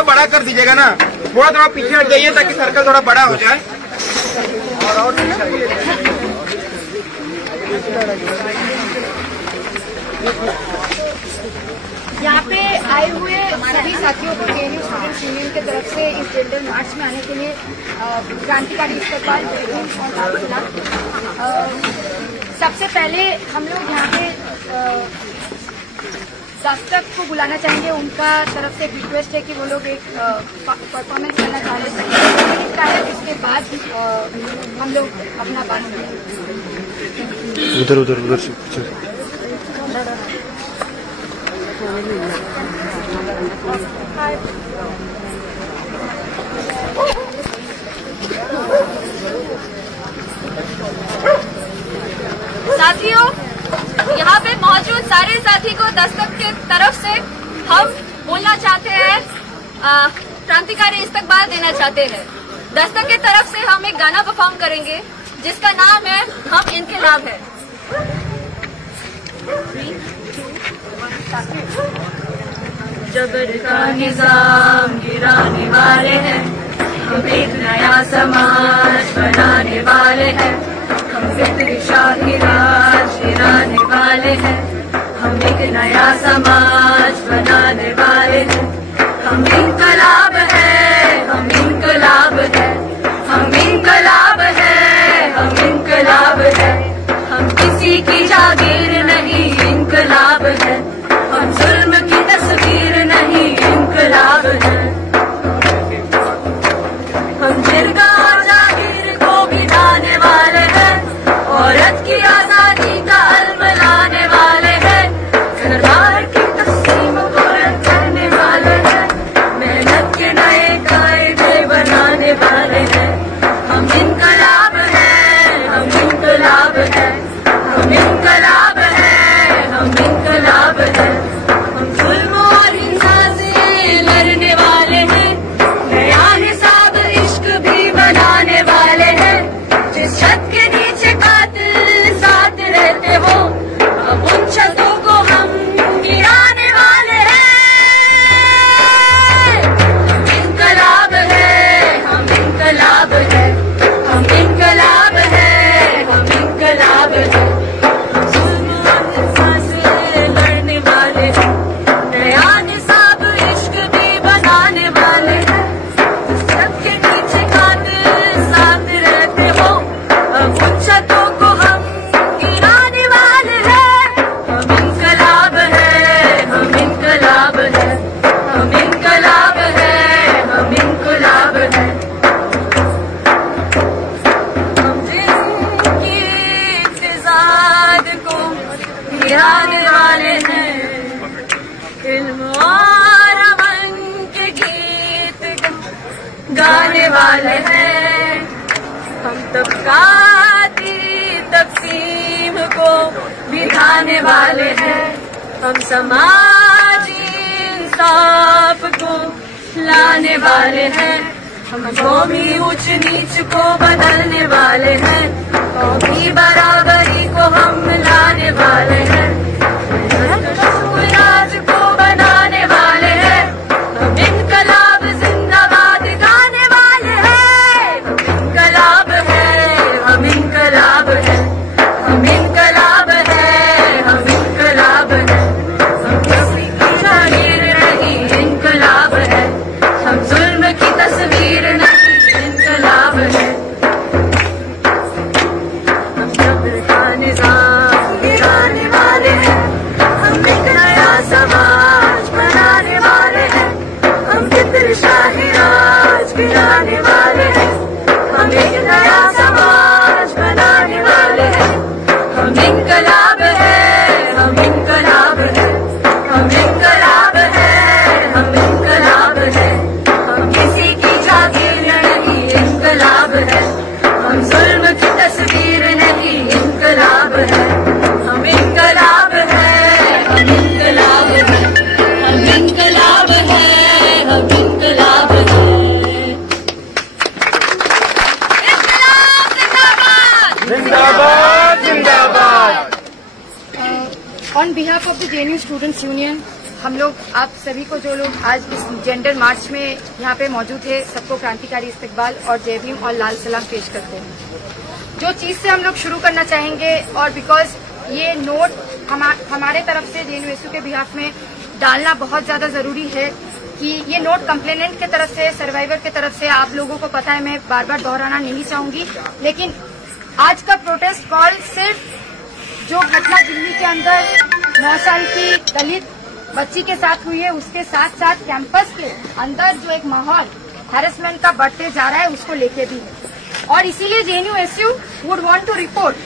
थोड़ा बड़ा कर दीजिएगा ना, थोड़ा पीछे हट जाइए ताकि सर्कल थोड़ा बड़ा हो जाए। और यहाँ पे आए हुए सभी साथियों को जेएनयू स्टूडेंट्स यूनियन की तरफ से इस जनरल मार्च में आने के लिए क्रांतिकारी इस्तकबाल और सबसे पहले हम लोग यहाँ पे दस्तक को बुलाना चाहेंगे। उनका तरफ से रिक्वेस्ट है कि वो लोग एक परफॉर्मेंस करना चाह रहे हैं, इसके बाद हम लोग अपना बात उधर उधर उधर से साथियों, यहाँ पे मौजूद सारे साथी को दस्तक के तरफ से हम बोलना चाहते हैं, क्रांतिकारी इस्तकबाल देना चाहते हैं। दस्तक के तरफ से हम एक गाना परफॉर्म करेंगे जिसका नाम है हम इनकलाब है। जबर का निजाम गिराने वाले हैं, हम एक नया समाज बनाने वाले हैं, हम फिक्र शाही राज गिराने वाले हैं, हम एक नया समाज बनाने वाले हैं, हम इनकलाब है, हम इनकलाब है, हम इनकलाब है, हम इनकलाब है, हम किसी की जागीर नहीं इनकलाब है, हम जुल्म की तस्वीर नहीं इनकलाब है, हम जिरगा जागीर को गिराने वाले हैं, औरत की आजादी का अलम लाने वाले हैं, सरदार की तस्लीम को रद्द करने वाले हैं, मेहनत के नए कायदे बनाने वाले हैं, हम इनकलाब है, हम इनकलाब है, हम इनकलाब है, हम इनकलाब है, हम जुल्म और हिंसा से लड़ने वाले हैं, नया हिसाब इश्क भी बनाने वाले हैं, जिस छत के नीचे कातिल साथ रहते हो अब उन छतों को हम गिराने वाले हैं, हम इनकलाब है, हम इनकलाब है, हम इनकलाब है, हम इनकलाब है, हम जुल्म और हिंसा से लड़ने वाले हैं, नया निसाब इश्क भी बनाने वाले हैं, जिस छत के नीचे कातिल साथ रहते हो अब उन छतों को हम गिराने वाले हैं, हम इनकलाब है, हम इनकलाब है, हम इनकलाब है, हम इनकलाब है, हम जिनकी इत्तेजाद को गिराने वाले हैं, इल्म और अमन के गीत गाने वाले हैं, हम तबकाती तकसीम को बिठाने वाले हैं, हम समाजी इंसाफ को लाने वाले हैं, हम कौमी ऊंच नीच को बदलने वाले हैं, कौमी बराबरी को हम लाने वाले हैं, राज को बनाने वाले हैं, हम इनकलाब जिंदाबाद गाने वाले हैं, हम इनकलाब है, हम इनकलाब है, हम इनकलाब है, हम इनकलाब है, हम किसी की जागीर नहीं इनकलाब है, हम जुल्म की तस्वीर नहीं इनकलाब है, हम जबर का निजाम गिराने वाले हैं, हम एक नया समाज बनाने वाले हैं, हम फिक्र शाही राज गिराने वाले हैं, हम एक नया समाज बनाने वाले हैं, हम इनकलाब है, हम इनकलाब है, हम इनकलाब है, हम इनकलाब है, हम किसी की जागीर नहीं इनकलाब है, हम जुल्म की तस्वीर नहीं इनकलाब है, हम इनकलाब है, हम इनकलाब है, हम इनकलाब है, हम इनकलाब है, इनकलाब जिंदाबाद, जिंदाबाद जिंदाबाद। On behalf of the JNU Students Union, हम लोग आप सभी को, जो लोग आज इस जेंडर मार्च में यहाँ पे मौजूद है, सबको क्रांतिकारी इस्तकबाल और जय भीम और लाल सलाम पेश करते हैं। जो चीज से हम लोग शुरू करना चाहेंगे, और बिकॉज ये नोट हमारे तरफ से जेएनयूएसयू के बिहाफ में डालना बहुत ज्यादा जरूरी है कि ये नोट कंप्लेनेंट के तरफ से, सर्वाइवर के तरफ से, आप लोगों को पता है, मैं बार बार दोहराना नहीं चाहूंगी, लेकिन आज का प्रोटेस्ट कॉल सिर्फ जो घटना दिल्ली के अंदर 9 साल की दलित बच्ची के साथ हुई है, उसके साथ साथ कैंपस के अंदर जो एक माहौल हैरेसमेंट का बढ़ते जा रहा है, उसको लेके भी है। और इसीलिए JNUSU would want to report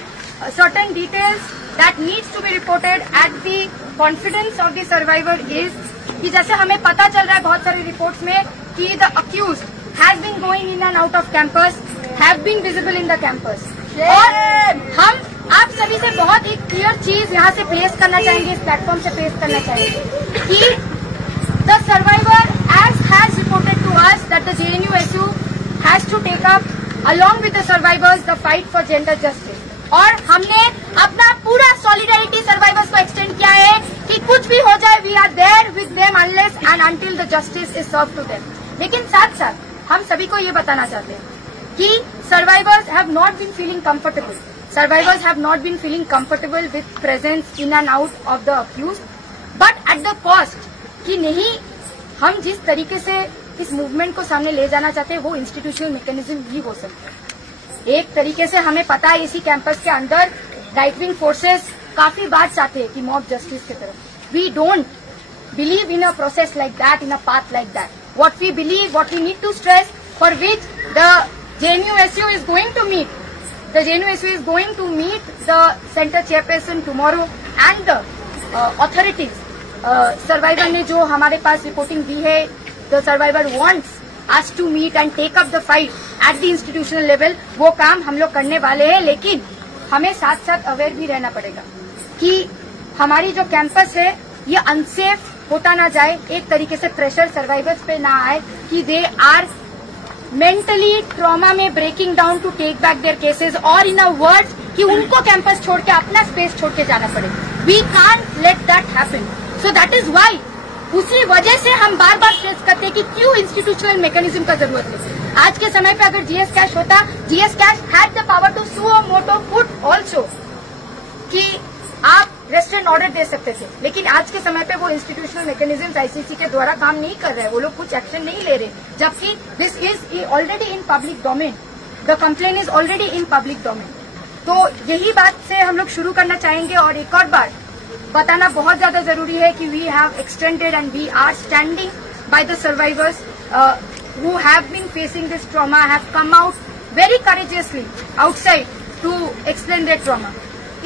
certain details that needs to be reported at the confidence of the survivor is कि जैसे हमें पता चल रहा है बहुत सारी रिपोर्ट्स में कि the accused has been going in and out of campus, have been visible in the campus. और हम आप सभी से बहुत एक क्लियर चीज यहाँ से प्लेस करना चाहेंगे, इस प्लेटफॉर्म से प्लेस करना चाहेंगे कि the survivor as has reported to us that the JNUSU has to take up along with the survivors the fight for gender justice। और हमने अपना पूरा solidarity survivors को extend किया है कि कुछ भी हो जाए, we are there with them unless and until the justice is served to them। लेकिन साथ साथ हम सभी को ये बताना चाहते हैं कि survivors have not been feeling comfortable, survivors have not been feeling comfortable with presence in and out of the accused, but at the cost कि नहीं, हम जिस तरीके से इस मूवमेंट को सामने ले जाना चाहते हैं वो इंस्टीट्यूशनल मैकेनिज्म ही हो सकता है। एक तरीके से हमें पता है इसी कैंपस के अंदर राइट विंग फोर्सेस काफी बार चाहते हैं कि मॉब जस्टिस की तरफ। We don't believe in a process like that, in a path like that. What we believe, what we need to stress, for which the JNUSU is going to meet, the JNUSU is going to meet the centre chairperson tomorrow and the authorities. Survivor ने जो हमारे पास reporting दी है, the survivor wants us to meet and take up the fight at the institutional level, वो काम हम लोग करने वाले हैं। लेकिन हमें साथ साथ अवेयर भी रहना पड़ेगा कि हमारी जो कैंपस है ये अनसेफ होता ना जाए, एक तरीके से प्रेशर सर्वाइवर्स पे ना आए कि दे आर मेंटली ट्रॉमा में breaking down to take back their cases, और इन अ वर्ड्स कि उनको कैंपस छोड़ के अपना स्पेस छोड़ के जाना पड़े। We can't let that happen. So that is why, उसी वजह से हम बार बार स्ट्रेस करते हैं कि क्यों इंस्टीट्यूशनल मैकेनिज्म का जरूरत है। आज के समय पे अगर जीएस कैश होता, जीएस कैश had the power to sue a moto food also, कि आप रेस्टोरेंट ऑर्डर दे सकते थे, लेकिन आज के समय पे वो इंस्टीट्यूशनल मैकेनिज्म आईसीसी के द्वारा काम नहीं कर रहे हैं, वो लोग कुछ एक्शन नहीं ले रहे, जबकि this is already in public domain, the complain is already in public domain. तो यही बात से हम लोग शुरू करना चाहेंगे, और एक और बार बताना बहुत ज्यादा जरूरी है कि we have extended and we are standing by the survivors who have been facing this trauma, have come out very courageously outside to explain their trauma.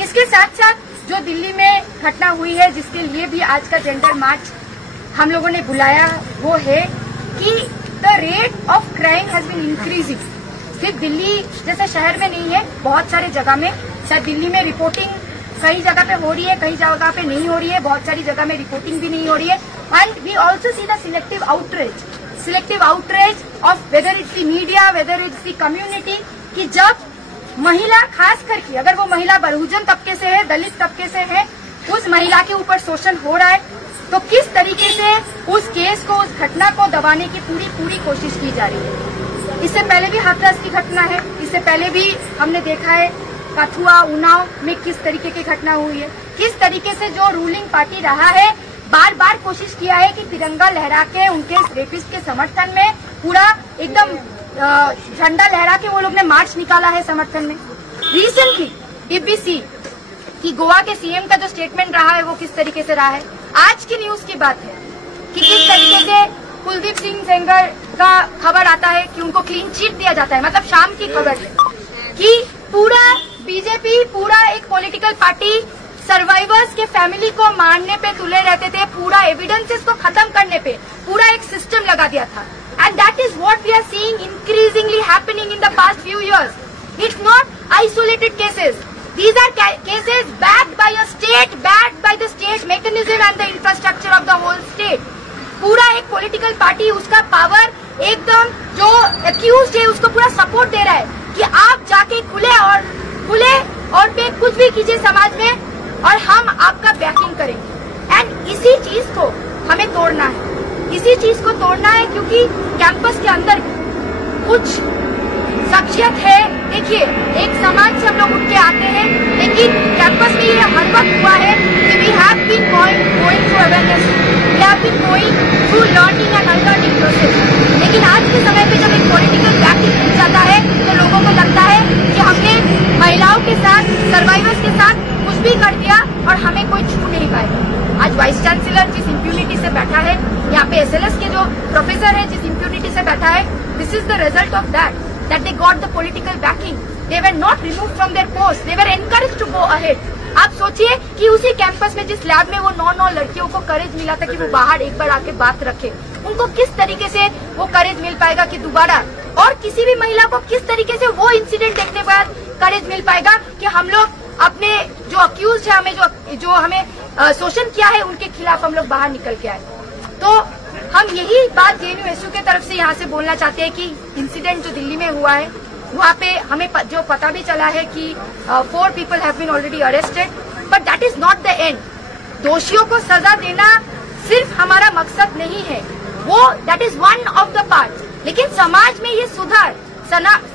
इसके साथ साथ जो दिल्ली में घटना हुई है, जिसके लिए भी आज का जेंडर मार्च हम लोगों ने बुलाया, वो है कि the rate of crime has been increasing. सिर्फ दिल्ली जैसे शहर में नहीं है, बहुत सारे जगह में, शायद दिल्ली में रिपोर्टिंग कई जगह पे हो रही है, कई जगह पे नहीं हो रही है, बहुत सारी जगह में रिपोर्टिंग भी नहीं हो रही है। And we also see the selective outreach of whether it's the media, whether it's the community, कि जब महिला, खास करके अगर वो महिला बहुजन तबके से है, दलित तबके से है, उस महिला के ऊपर शोषण हो रहा है, तो किस तरीके से उस केस को, उस घटना को दबाने की पूरी कोशिश की जा रही है। इससे पहले भी हाथरस की घटना है, इससे पहले भी हमने देखा है कठुआ, उन्नाव में किस तरीके की घटना हुई है, किस तरीके से जो रूलिंग पार्टी रहा है, बार बार कोशिश किया है कि तिरंगा लहरा के उनके रेपिस्ट के समर्थन में पूरा एकदम झंडा लहरा के वो लोग ने मार्च निकाला है समर्थन में। रिसेंटली इफ वी सी कि गोवा के सीएम का जो स्टेटमेंट रहा है वो किस तरीके से रहा है। आज की न्यूज की बात है कि किस तरीके से कुलदीप सिंह सेंगर का खबर आता है कि उनको क्लीन चिट दिया जाता है, मतलब शाम की खबर है कि पूरा बीजेपी, पूरा एक पॉलिटिकल पार्टी सर्वाइवर्स के फैमिली को मारने पे तुले रहते थे, पूरा एविडेंसेस को खत्म करने पे पूरा एक सिस्टम लगा दिया था। And that is what we are seeing increasingly happening in the past few years. It's not isolated cases, these are cases backed by a state, backed by the state mechanism and the infrastructure of the whole state। पूरा एक political party, उसका power एकदम जो accused है उसको पूरा support दे रहा है कि आप जाके खुले और पे कुछ भी कीजिए समाज में और हम आपका बैकिंग करेंगे। एंड इसी चीज को हमें तोड़ना है, इसी चीज को तोड़ना है, क्योंकि कैंपस के अंदर कुछ शख्सियत है। देखिए, एक समाज से हम लोग उठ के आते हैं, लेकिन कैंपस में ये हर वक्त हुआ है कि we have been going through awareness, we have been going through learning and unlearning process. लेकिन आज के समय पे जब एक पॉलिटिकल बैकिंग मिल जाता है तो लोगों को लगता है कि हमने महिलाओं के साथ, सर्वाइवर्स के साथ कुछ भी कर दिया और हमें कोई छू नहीं पाएगा। आज वाइस चांसलर जिस इम्प्यूनिटी से बैठा है, यहाँ पे SLS के जो प्रोफेसर है जिस इम्प्यूनिटी से बैठा है, this is the result of that they got the political backing. They were not removed from their post. They were encouraged to go ahead. आप सोचिए कि उसी कैंपस में जिस लैब में वो 9 लड़कियों को करेज मिला था कि वो बाहर एक बार आके बात रखे, उनको किस तरीके से वो करेज मिल पाएगा कि दोबारा, और किसी भी महिला को किस तरीके से वो इंसिडेंट देखने के बाद करेज मिल पाएगा कि हम लोग अपने जो अक्यूज है, हमें जो हमें शोषण किया है, उनके खिलाफ हम लोग बाहर निकल के आए। तो हम यही बात JNU-SU के तरफ से यहाँ से बोलना चाहते हैं कि इंसिडेंट जो दिल्ली में हुआ है, वहाँ पे हमें जो पता भी चला है कि 4 people have been already arrested, but that is not the end. दोषियों को सजा देना सिर्फ हमारा मकसद नहीं है, वो that is one of the part. लेकिन समाज में ये सुधार,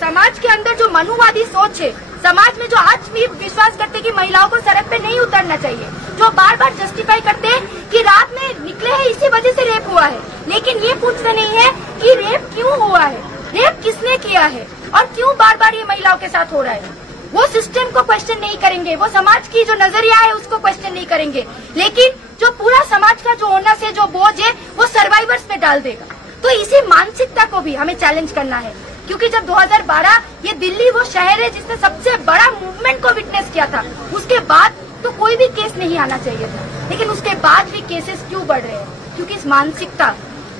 समाज के अंदर जो मनुवादी सोच है, समाज में जो आज भी विश्वास करते कि महिलाओं को सड़क पे नहीं उतरना चाहिए, जो बार बार जस्टिफाई करते हैं कि रात में निकले हैं इसी वजह से रेप हुआ है, लेकिन ये पूछते नहीं है कि रेप क्यों हुआ है, रेप किसने किया है और क्यों बार बार ये महिलाओं के साथ हो रहा है। वो सिस्टम को क्वेश्चन नहीं करेंगे, वो समाज की जो नजरिया है उसको क्वेश्चन नहीं करेंगे, लेकिन जो पूरा समाज का जो ओनस है, जो बोझ है, वो सर्वाइवर्स पे डाल देगा। तो इसी मानसिकता को भी हमें चैलेंज करना है, क्योंकि जब 2012 ये दिल्ली वो शहर है जिसने सबसे बड़ा मूवमेंट को विटनेस किया था, उसके बाद तो कोई भी केस नहीं आना चाहिए था, लेकिन उसके बाद भी केसेस क्यों बढ़ रहे हैं? क्योंकि इस मानसिकता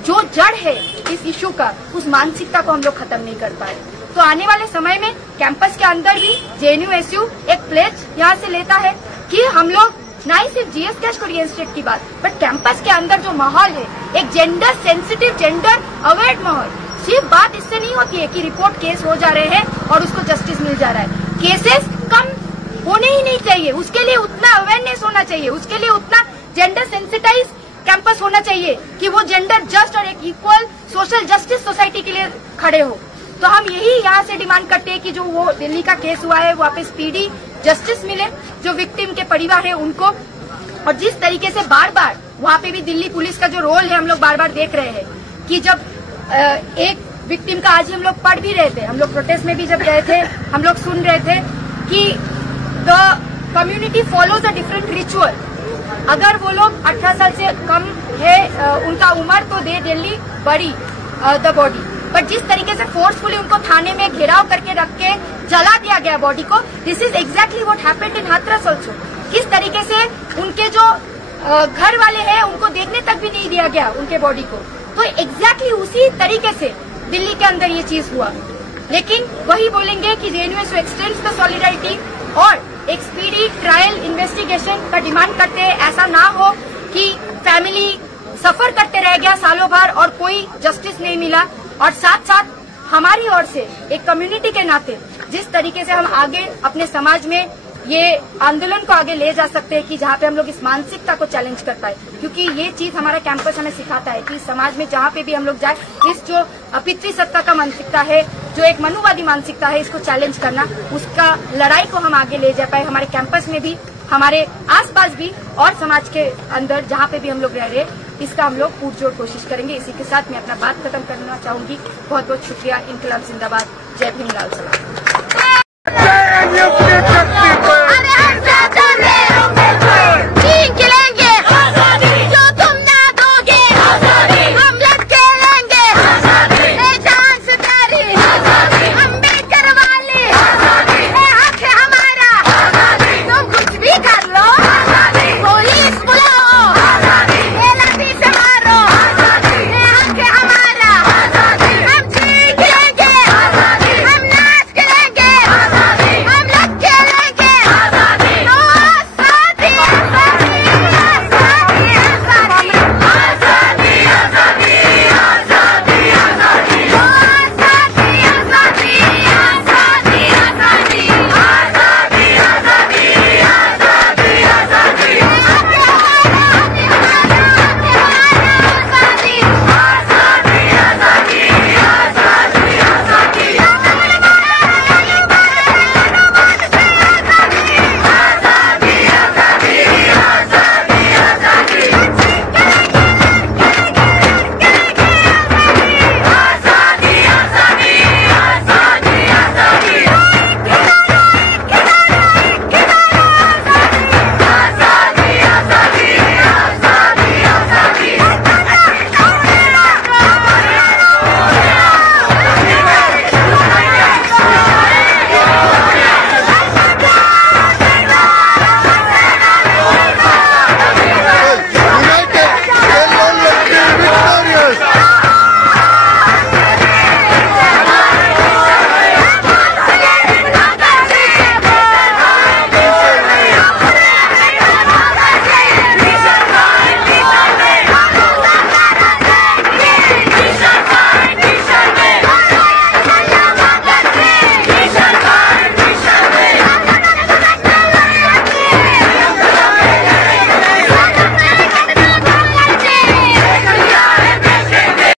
जो जड़ है इस इशू का, उस मानसिकता को हम लोग खत्म नहीं कर पाए। तो आने वाले समय में कैंपस के अंदर भी JNU-SU एक प्लेज यहाँ से लेता है कि हम लोग ना ही सिर्फ GS कैश को रीइंस्टेट की बात, बट कैंपस के अंदर जो माहौल है, एक जेंडर सेंसिटिव, जेंडर अवेयर माहौल, सिर्फ बात इससे नहीं होती है कि रिपोर्ट केस हो जा रहे हैं और उसको जस्टिस मिल जा रहा है। केसेस कम होने ही नहीं चाहिए, उसके लिए उतना अवेयरनेस होना चाहिए, उसके लिए उतना जेंडर सेंसिटाइज कैंपस होना चाहिए कि वो जेंडर जस्ट और एक इक्वल सोशल जस्टिस सोसाइटी के लिए खड़े हो। तो हम यही यहाँ से डिमांड करते हैं कि जो वो दिल्ली का केस हुआ है वहाँ पे स्पीडी जस्टिस मिले, जो विक्टिम के परिवार है उनको, और जिस तरीके से बार बार वहाँ पे भी दिल्ली पुलिस का जो रोल है हम लोग बार बार देख रहे हैं कि जब एक विक्टिम का, आज हम लोग पढ़ भी रहे थे, हम लोग प्रोटेस्ट में भी जब गए थे, हम लोग सुन रहे थे कि the community follows a different ritual. अगर वो लोग 18 साल से कम है उनका उम्र, तो दे दिल्ली बड़ी द बॉडी, बट जिस तरीके से फोर्सफुली उनको थाने में घेराव करके रख के जला दिया गया बॉडी को, this is exactly what happened in Hathras also. किस तरीके से उनके जो घर वाले हैं उनको देखने तक भी नहीं दिया गया उनके बॉडी को, तो एग्जैक्टली उसी तरीके से दिल्ली के अंदर ये चीज हुआ। लेकिन वही बोलेंगे कि JNU-SU एक्सटेंड्स द सॉलिडारिटी और एक स्पीडी ट्रायल इन्वेस्टिगेशन का डिमांड करते हैं। ऐसा ना हो कि फैमिली सफर करते रह गया सालों भर और कोई जस्टिस नहीं मिला, और साथ साथ हमारी ओर से एक कम्युनिटी के नाते जिस तरीके से हम आगे अपने समाज में ये आंदोलन को आगे ले जा सकते हैं कि जहाँ पे हम लोग इस मानसिकता को चैलेंज कर पाए, क्योंकि ये चीज हमारा कैंपस हमें सिखाता है कि समाज में जहाँ पे भी हम लोग जाए, इस जो पितृसत्ता का मानसिकता है, जो एक मनुवादी मानसिकता है, इसको चैलेंज करना, उसका लड़ाई को हम आगे ले जा पाए, हमारे कैंपस में भी, हमारे आसपास भी, और समाज के अंदर जहाँ पे भी हम लोग रह रहे हैं, इसका हम लोग पुरजोर कोशिश करेंगे। इसी के साथ मैं अपना बात खत्म करना चाहूंगी। बहुत बहुत शुक्रिया। इनकलाब जिंदाबाद। जय भीम, लाल सलाम।